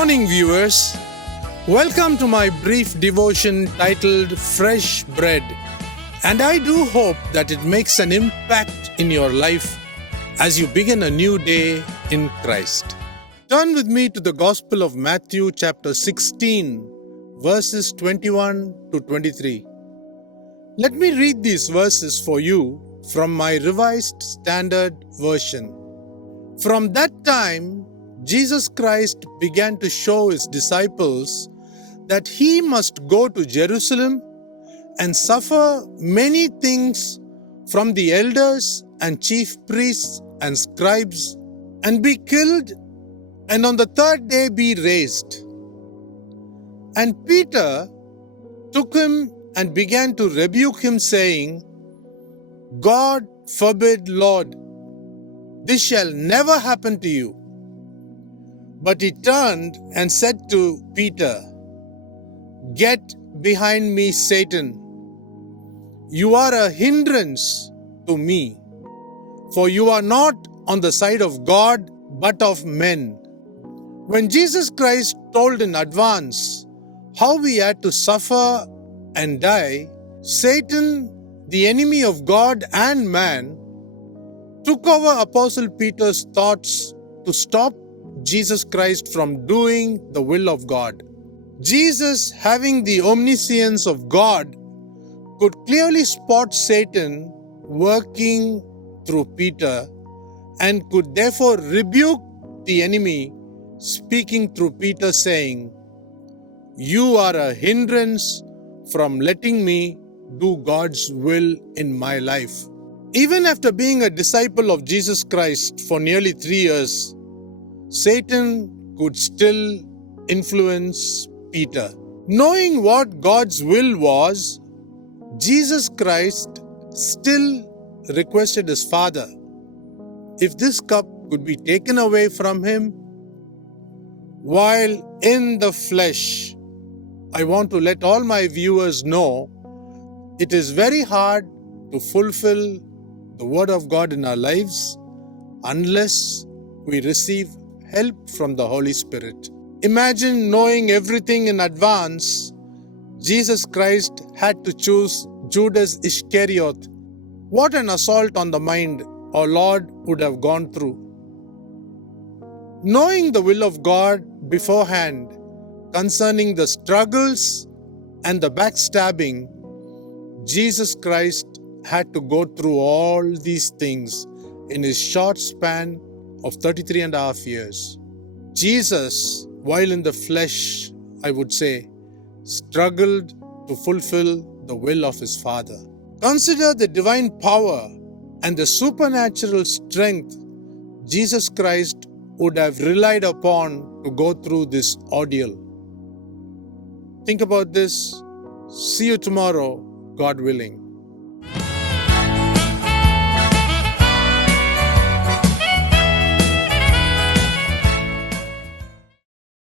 morning, viewers. Welcome to my brief devotion titled Fresh Bread. And I do hope that it makes an impact in your life as you begin a new day in Christ. Turn with me to the Gospel of Matthew chapter 16, verses 21 to 23. Let me read these verses for you from my Revised Standard Version. From that time, Jesus Christ began to show his disciples that he must go to Jerusalem and suffer many things from the elders and chief priests and scribes, and be killed, and on the third day be raised. And Peter took him and began to rebuke him, saying, God forbid, Lord, this shall never happen to you. But he turned and said to Peter, Get behind me, Satan. You are a hindrance to me, for you are not on the side of God, but of men. When Jesus Christ told in advance how we had to suffer and die, Satan, the enemy of God and man, took over Apostle Peter's thoughts to stop Jesus Christ from doing the will of God. Jesus, having the omniscience of God, could clearly spot Satan working through Peter and could therefore rebuke the enemy, speaking through Peter, saying, You are a hindrance from letting me do God's will in my life. Even after being a disciple of Jesus Christ for nearly 3 years, Satan could still influence Peter. Knowing what God's will was, Jesus Christ still requested his Father, if this cup could be taken away from him. While in the flesh, I want to let all my viewers know it is very hard to fulfill the Word of God in our lives unless we receive help from the Holy Spirit. Imagine knowing everything in advance. Jesus Christ had to choose Judas Iscariot. What an assault on the mind our Lord would have gone through. Knowing the will of God beforehand concerning the struggles and the backstabbing, Jesus Christ had to go through all these things in his short span of 33 and a half years. Jesus, while in the flesh, I would say, struggled to fulfill the will of his Father. Consider the divine power and the supernatural strength Jesus Christ would have relied upon to go through this ordeal. Think about this. See you tomorrow, God willing.